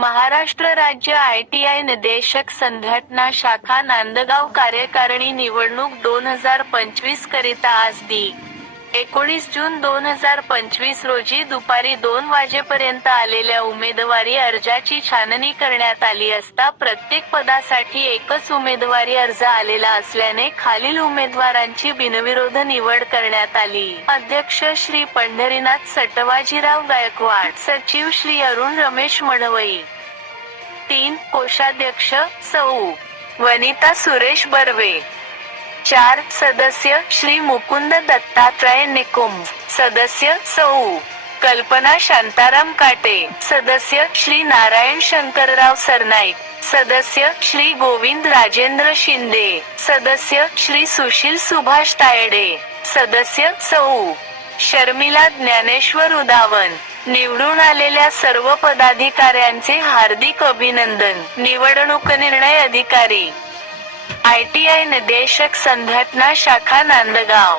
महाराष्ट्र राज्य आयटीआय निदेशक संघटना शाखा नांदगाव कार्यकारिणी निवडणूक दोन हजार पंचवीस करिता आज दी. एकोणीस जून दोन हजार पंचवीस रोजी दुपारी दोन वाजेपर्यंत आलेल्या उमेदवारी अर्जाची छाननी करण्यात आली असता प्रत्येक पदासाठी एकच उमेदवारी अर्ज आलेला असल्याने खालील उमेदवारांची बिनविरोध निवड करण्यात आली. अध्यक्ष श्री पंढरीनाथ सटवाजीराव गायकवाड सचिव श्री अरुण रमेश मणवई तीन कोषाध्यक्ष सौ वनिता सुरेश बर्वे चार सदस्य श्री मुकुंद दत्तात्रय निकुंभ सदस्य सौ. कल्पना शांताराम काटे सदस्य श्री नारायण शंकरराव सरनाईक सदस्य श्री गोविंद राजेंद्र शिंदे सदस्य श्री सुशील सुभाष तायडे सदस्य सौ. शर्मिला ज्ञानेश्वर उदावन निवडून आलेल्या सर्व पदाधिकाऱ्यांचे हार्दिक अभिनंदन. निवडणूक निर्णय अधिकारी आयटीआय निदेशक संघटना शाखा नांदगाव.